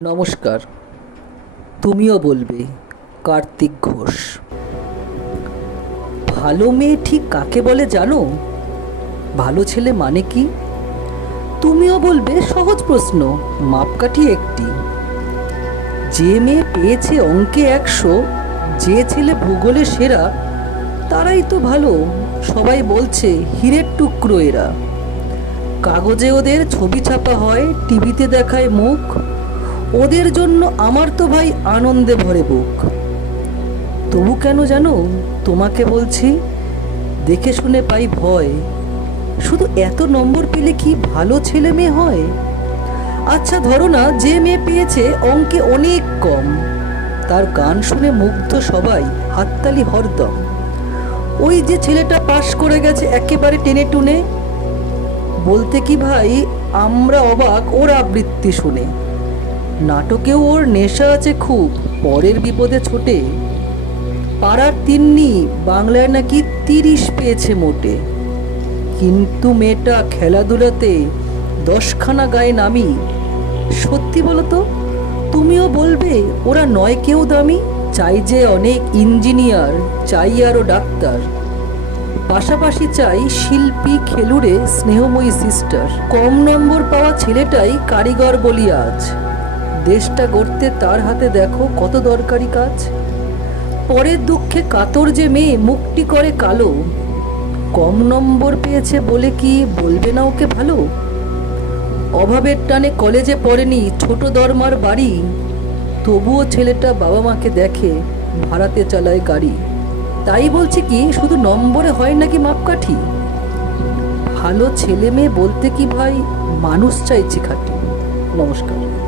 নমস্কার। তুমিও বলবে কার্তিক ঘোষ। ভালো মেয়ে ঠিক কাকে বলে জানো? ভালো ছেলে মানে কি? তুমিও বলবে সহজ প্রশ্ন, মাপকাঠি একটি। যে মেয়ে পেয়েছে অঙ্কে 100, যে ছেলে ভূগোলে সেরা, তারাই তো ভালো। সবাই বলছে হীরের টুকরো এরা। কাগজে ওদের ছবি ছাপা হয়, টিভিতে দেখায় মুখ। ওদের জন্য আমার তো ভাই আনন্দে ভরে বুক। তবু কেন জানো তোমাকে বলছি, দেখে শুনে পাই ভয়। শুধু এত নম্বর পেলে কি ভালো ছেলে মেয়ে হয়? আচ্ছা ধরো না, যে মেয়ে পেয়েছে অঙ্কে অনেক কম, তার গান শুনে মুগ্ধ সবাই, হাততালি হরদম। ওই যে ছেলেটা পাশ করে গেছে একেবারে টেনে টুনে, বলতে কি ভাই আমরা অবাক ওর আবৃত্তি শুনে। নাটকেও ওর নেশা আছে খুব, পরের বিপদে ছোটে। পাড়ার তিন্নি বাংলায় নাকি 30 পেয়েছে মোটে। কিন্তু মেয়েটা খেলাধুলাতে 10খানা গায়ে নামি। সত্যি বলো তো, তুমিও বলবে ওরা নয় কেউ দামি? চাই যে অনেক ইঞ্জিনিয়ার, চাই আরও ডাক্তার, পাশাপাশি চাই শিল্পী, খেলুড়ে, স্নেহময়ী সিস্টার। কম নম্বর পাওয়া ছেলেটাই কারিগর বলি আজ। দেশটা গড়তে তার হাতে দেখো কত দরকারি কাজ। পরের দুঃখে কাতর যে মেয়ে মুখটি করে কালো, কম নম্বর পেয়েছে বলে কি বলবে না ওকে ভালো? অভাবের টানে কলেজে পড়েনি, ছোট দরমার বাড়ি, তবুও ছেলেটা বাবা মাকে দেখে, ভাড়াতে চালায় গাড়ি। তাই বলছি কি শুধু নম্বরে হয় নাকি মাপকাঠি? ভালো ছেলে মেয়ে বলতে কি ভাই মানুষ চাইছি খাঁটি। নমস্কার।